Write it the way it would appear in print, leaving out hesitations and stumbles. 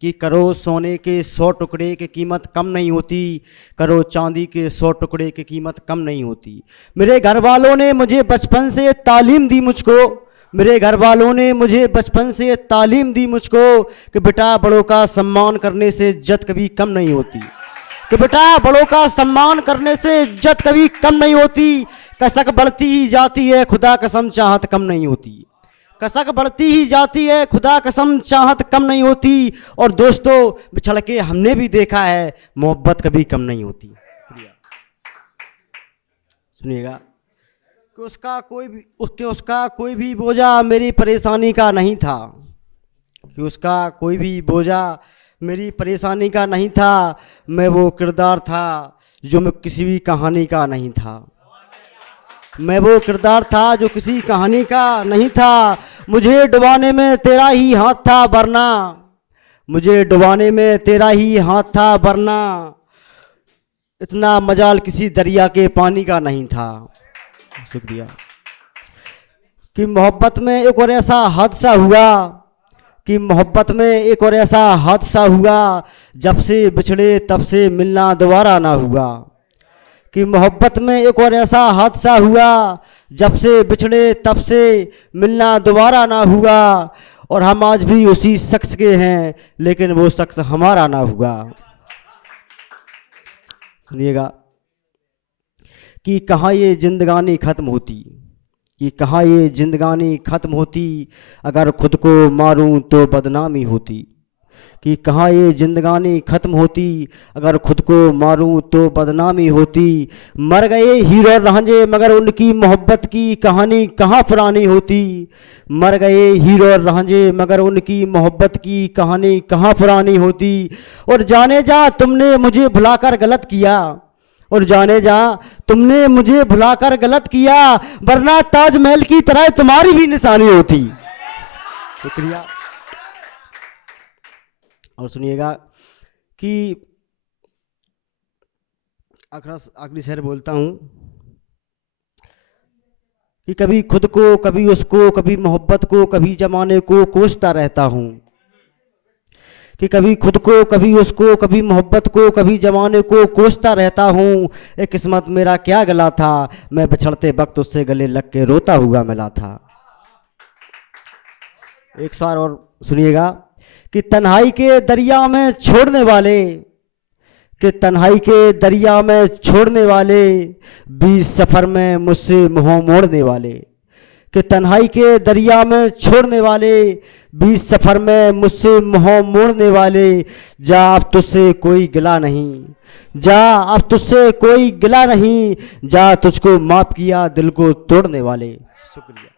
कि करो सोने के 100 टुकड़े की कीमत कम नहीं होती, करो चांदी के 100 टुकड़े की कीमत कम नहीं होती। मेरे घर वालों ने मुझे बचपन से तालीम दी मुझको, मेरे घर वालों ने मुझे बचपन से तालीम दी मुझको कि बेटा बड़ों का सम्मान करने से इज्जत कभी कम नहीं होती, कि बेटा बड़ों का सम्मान करने से इज्जत कभी कम नहीं होती। कसक बढ़ती ही जाती है, खुदा कसम चाहत कम नहीं होती। कसक बढ़ती ही जाती है, खुदा कसम चाहत कम नहीं होती। और दोस्तों बिछड़ के हमने भी देखा है, मोहब्बत कभी कम नहीं होती। सुनिएगा कि उसका कोई भी बोझा मेरी परेशानी का नहीं था, कि उसका कोई भी बोझा मेरी परेशानी का नहीं था। मैं वो किरदार था जो मैं किसी भी कहानी का नहीं था, मैं वो किरदार था जो किसी कहानी का नहीं था। मुझे डुबाने में तेरा ही हाथ था वरना, मुझे डुबाने में तेरा ही हाथ था वरना इतना मजाल किसी दरिया के पानी का नहीं था। शुक्रिया। कि मोहब्बत में एक और ऐसा हादसा हुआ, कि मोहब्बत में एक और ऐसा हादसा हुआ, जब से बिछड़े तब से मिलना दोबारा ना हुआ। कि मोहब्बत में एक और ऐसा हादसा हुआ, जब से बिछड़े तब से मिलना दोबारा ना हुआ। और हम आज भी उसी शख्स के हैं, लेकिन वो शख्स हमारा ना हुआ। सुनिएगा कि कहाँ ये जिंदगानी ख़त्म होती, कि कहाँ ये जिंदगानी ख़त्म होती, अगर खुद को मारूं तो बदनामी होती। कि कहाँ ये जिंदगानी ख़त्म होती, अगर खुद को मारूं तो बदनामी होती। मर गए हीरो रांझे मगर उनकी मोहब्बत की कहानी कहाँ पुरानी होती। मर गए हीरो रांझे मगर उनकी मोहब्बत की कहानी कहाँ पुरानी होती। और जाने जा तुमने मुझे भुलाकर गलत किया, और जाने जा तुमने मुझे भुलाकर गलत किया, वरना ताजमहल की तरह तुम्हारी भी निशानी होती। शुक्रिया। और सुनिएगा कि आखिरी शेर बोलता हूं कि कभी खुद को, कभी उसको, कभी मोहब्बत को, कभी जमाने को कोसता रहता हूं। कि कभी खुद को, कभी उसको, कभी मोहब्बत को, कभी जमाने को कोसता रहता हूं। एक किस्मत मेरा क्या गला था, मैं बिछड़ते वक्त उससे गले लग के रोता हुआ मिला था। एक सार और सुनिएगा कि तन्हाई के दरिया में छोड़ने वाले, कि तन्हाई के दरिया में छोड़ने वाले, 20 सफ़र में मुझसे मुँह मोड़ने वाले। कि तन्हाई के दरिया में छोड़ने वाले, 20 सफ़र में मुझसे मुँह मोड़ने वाले। जा अब तुझसे कोई गिला नहीं, जा अब तुझसे कोई गिला नहीं, जा तुझको माफ़ किया दिल को तोड़ने वाले। शुक्रिया।